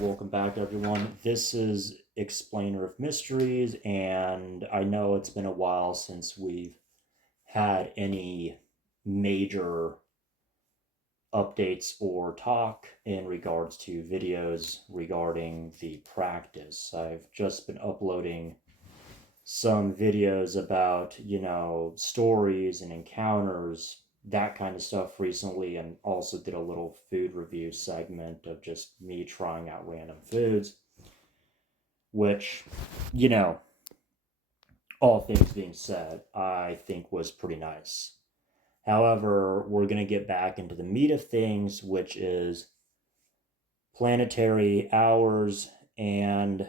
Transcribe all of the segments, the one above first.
Welcome back, everyone. This is Explainer of Mysteries, and I know it's been a while since we've had any major updates or talk in regards to videos regarding the practice. I've just been uploading some videos about, stories and encounters, that kind of stuff recently, and also did a little food review segment of just me trying out random foods, which, you know, all things being said, I think was pretty nice. However, we're going to get back into the meat of things, which is planetary hours and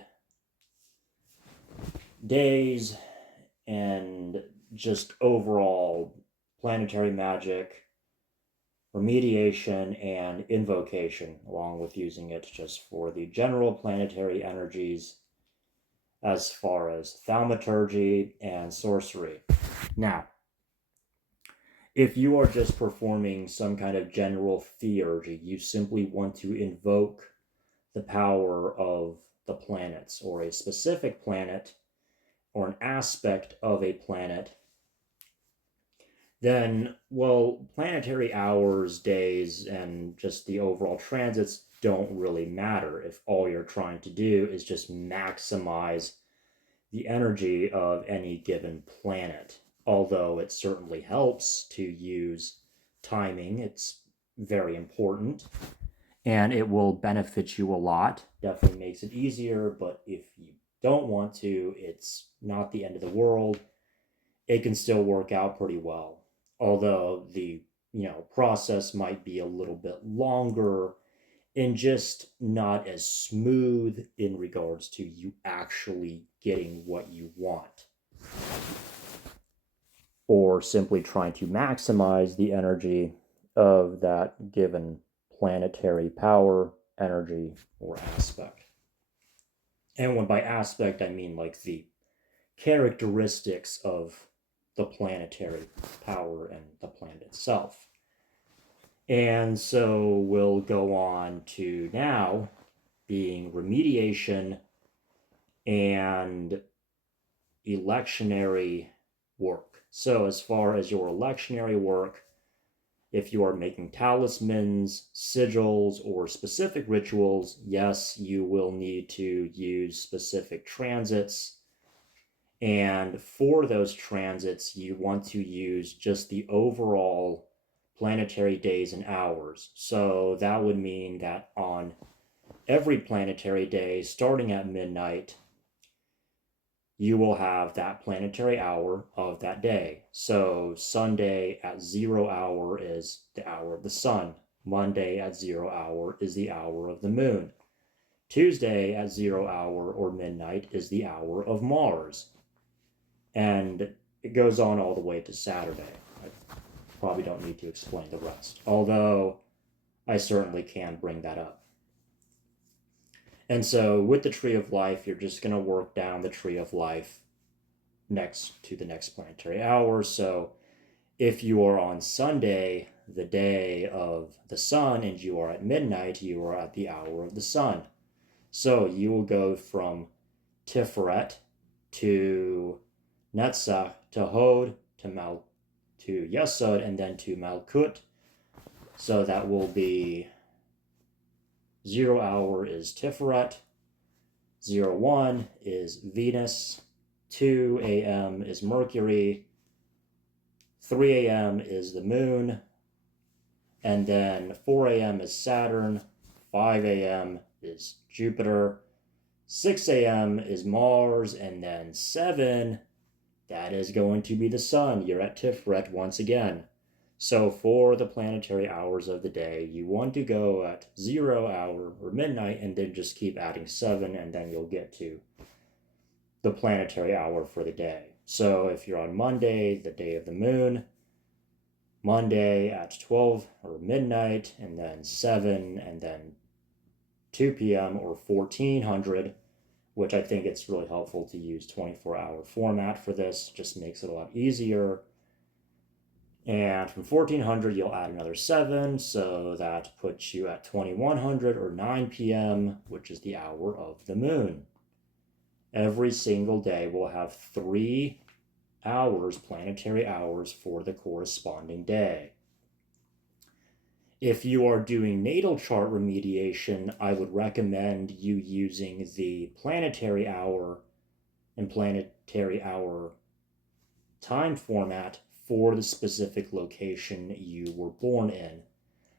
days and just overall planetary magic, remediation, and invocation, along with using it just for the general planetary energies as far as thaumaturgy and sorcery. Now, if you are just performing some kind of general theurgy, you simply want to invoke the power of the planets or a specific planet or an aspect of a planet, then, well, planetary hours, days, and just the overall transits don't really matter if all you're trying to do is just maximize the energy of any given planet. Although it certainly helps to use timing, it's very important and it will benefit you a lot. Definitely makes it easier, but if you don't want to, it's not the end of the world. It can still work out pretty well. Although the process might be a little bit longer and just not as smooth in regards to you actually getting what you want, or simply trying to maximize the energy of that given planetary power, energy, or aspect. And when by aspect I mean like the characteristics of the planetary power and the planet itself. And so we'll go on to now being remediation and electionary work. So, as far as your electionary work, if you are making talismans, sigils, or specific rituals, yes, you will need to use specific transits. And for those transits, you want to use just the overall planetary days and hours. So that would mean that on every planetary day, starting at midnight, you will have that planetary hour of that day. So Sunday at 0 hour is the hour of the sun. Monday at 0 hour is the hour of the moon. Tuesday at 0 hour or midnight is the hour of Mars. And it goes on all the way to Saturday. I probably don't need to explain the rest, although I certainly can bring that up. And so with the Tree of Life, you're just going to work down the Tree of Life next to the next planetary hour. So if you are on Sunday, the day of the sun, and you are at midnight, you are at the hour of the sun. So you will go from Tiferet to Netzach to Hod to Yesod, and then to Malkut. So that will be 0 hour is Tiferet, 01 is Venus, 2 a.m. is Mercury, 3 a.m. is the Moon, and then 4 a.m. is Saturn, 5 a.m. is Jupiter, 6 a.m. is Mars, and then 7, that is going to be the Sun. You're at Tiferet once again. So for the planetary hours of the day, you want to go at 0 hour or midnight and then just keep adding 7, and then you'll get to the planetary hour for the day. So if you're on Monday, the day of the moon, Monday at 12 or midnight, and then 7, and then 2 p.m. or 1400, which I think it's really helpful to use 24-hour format for this. Just makes it a lot easier. And from 1400, you'll add another 7, so that puts you at 2100 or 9 p.m., which is the hour of the moon. Every single day will have 3 hours, planetary hours, for the corresponding day. If you are doing natal chart remediation, I would recommend you using the planetary hour and planetary hour time format for the specific location you were born in.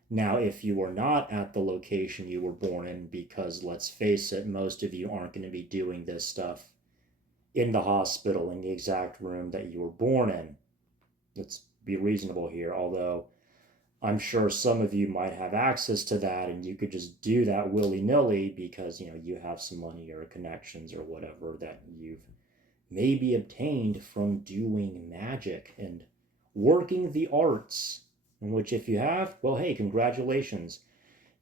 Now, if you are not at the location you were born in, because let's face it, most of you aren't going to be doing this stuff in the hospital in the exact room that you were born in. Let's be reasonable here, although I'm sure some of you might have access to that and you could just do that willy-nilly because, you have some money or connections or whatever that you've maybe obtained from doing magic and working the arts. In which, if you have, well, hey, congratulations.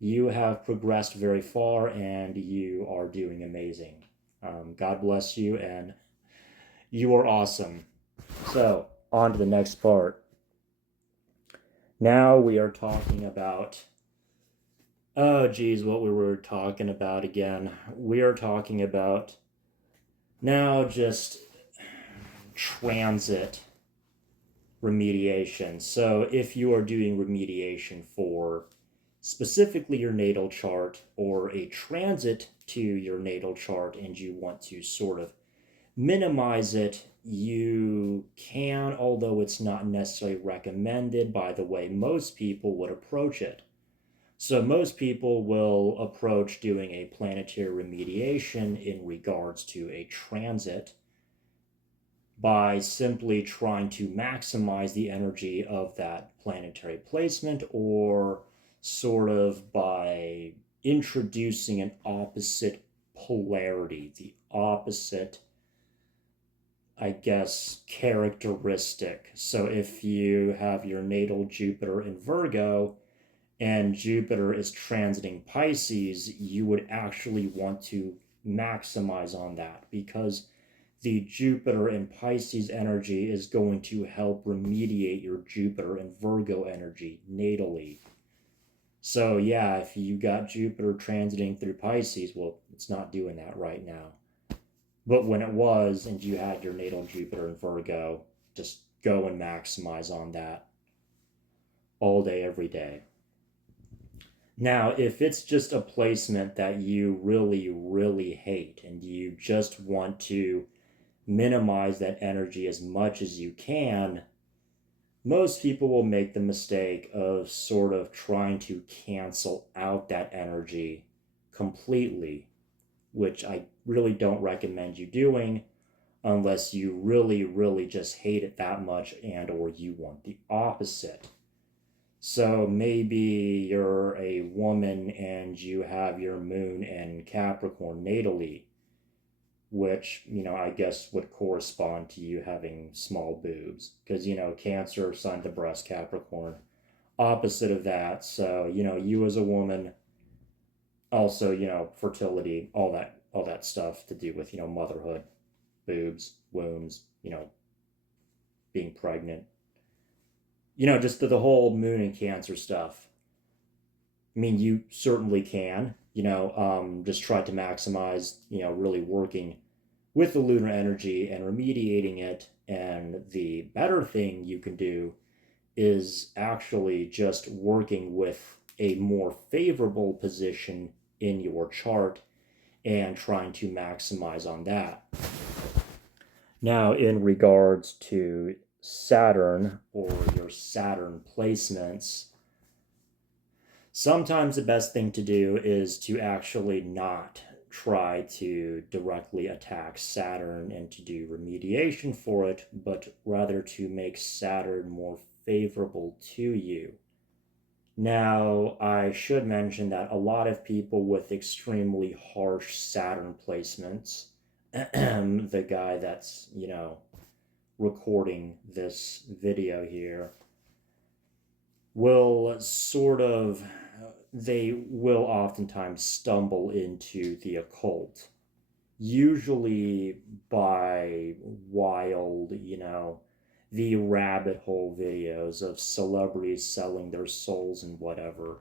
You have progressed very far and you are doing amazing. God bless you, and you are awesome. So, on to the next part. Now we are talking about, oh geez, what we were talking about again. We are talking about now just transit remediation. So if you are doing remediation for specifically your natal chart or a transit to your natal chart and you want to sort of minimize it, you can, although it's not necessarily recommended by the way most people would approach it. So most people will approach doing a planetary remediation in regards to a transit by simply trying to maximize the energy of that planetary placement, or sort of by introducing an opposite polarity, the opposite, I guess, characteristic. So if you have your natal Jupiter in Virgo and Jupiter is transiting Pisces, you would actually want to maximize on that because the Jupiter and Pisces energy is going to help remediate your Jupiter and Virgo energy natally. So yeah, if you got Jupiter transiting through Pisces, well, it's not doing that right now. But when it was and you had your natal Jupiter in Virgo, just go and maximize on that all day, every day. Now, if it's just a placement that you really, really hate and you just want to minimize that energy as much as you can, most people will make the mistake of sort of trying to cancel out that energy completely, which I really don't recommend you doing unless you really, really just hate it that much and or you want the opposite. So maybe you're a woman and you have your moon in Capricorn natally, which, I guess would correspond to you having small boobs. Because, Cancer, sign of the breast, Capricorn, opposite of that. So, you as a woman, also, fertility, all that stuff to do with, motherhood, boobs, wombs, being pregnant. Just the whole moon and Cancer stuff. I mean, you certainly can, just try to maximize, really working with the lunar energy and remediating it. And the better thing you can do is actually just working with a more favorable position in your chart and trying to maximize on that. Now, in regards to Saturn or your Saturn placements, sometimes the best thing to do is to actually not try to directly attack Saturn and to do remediation for it, but rather to make Saturn more favorable to you. Now, I should mention that a lot of people with extremely harsh Saturn placements, the guy that's, recording this video here, will they will oftentimes stumble into the occult, usually by wild, the rabbit hole videos of celebrities selling their souls and whatever.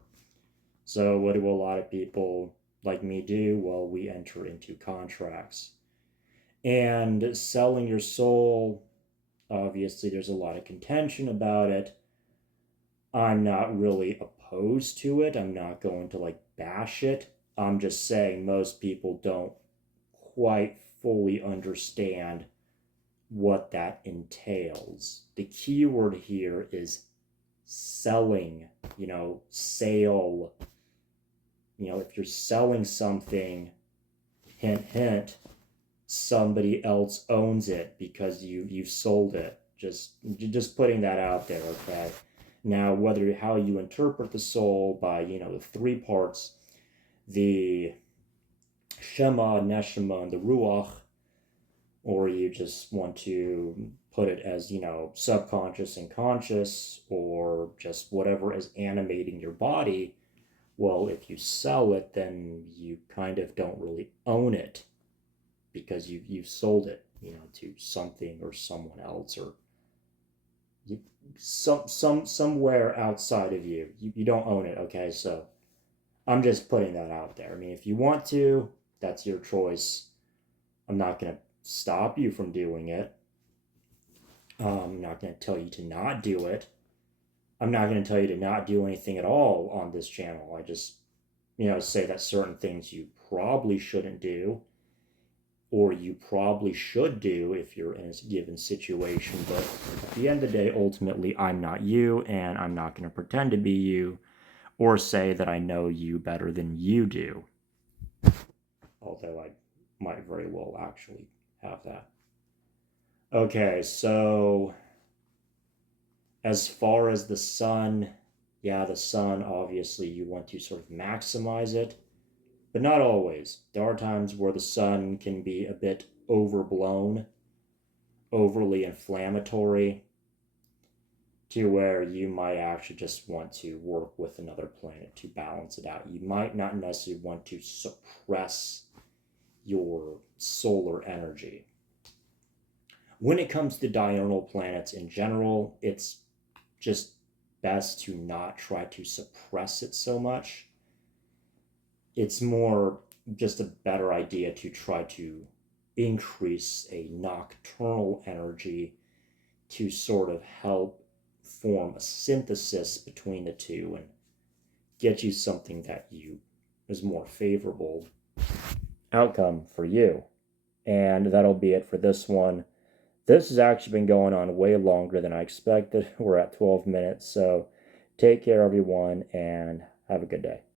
So, what do a lot of people like me do? Well, we enter into contracts. And selling your soul, obviously, there's a lot of contention about it. I'm not really opposed to it. I'm not going to like bash it. I'm just saying most people don't quite fully understand what that entails. The key word here is selling, sale. If you're selling something, hint, hint, somebody else owns it because you've sold it. Just putting that out there, okay? Now, whether how you interpret the soul by, the three parts, the Shema, Neshama, and the Ruach, or you just want to put it as, subconscious and conscious, or just whatever is animating your body, well, if you sell it, then you kind of don't really own it because you've sold it, to something or someone else, or somewhere outside of you. You don't own it, okay? So I'm just putting that out there. I mean, if you want to, that's your choice. I'm not going to stop you from doing it. I'm not going to tell you to not do it. I'm not going to tell you to not do anything at all on this channel. I just, say that certain things you probably shouldn't do, or you probably should do if you're in a given situation. But at the end of the day, ultimately, I'm not you, and I'm not going to pretend to be you or say that I know you better than you do. Although I might very well actually have that. Okay, so as far as the sun, yeah, the sun, obviously, you want to sort of maximize it, but not always. There are times where the sun can be a bit overblown, overly inflammatory, to where you might actually just want to work with another planet to balance it out. You might not necessarily want to suppress your solar energy. When it comes to diurnal planets in general, it's just best to not try to suppress it so much. It's more just a better idea to try to increase a nocturnal energy to sort of help form a synthesis between the two and get you something that is more favorable outcome for you. And that'll be it for this one. This has actually been going on way longer than I expected. We're at 12 minutes, so take care, everyone, and have a good day.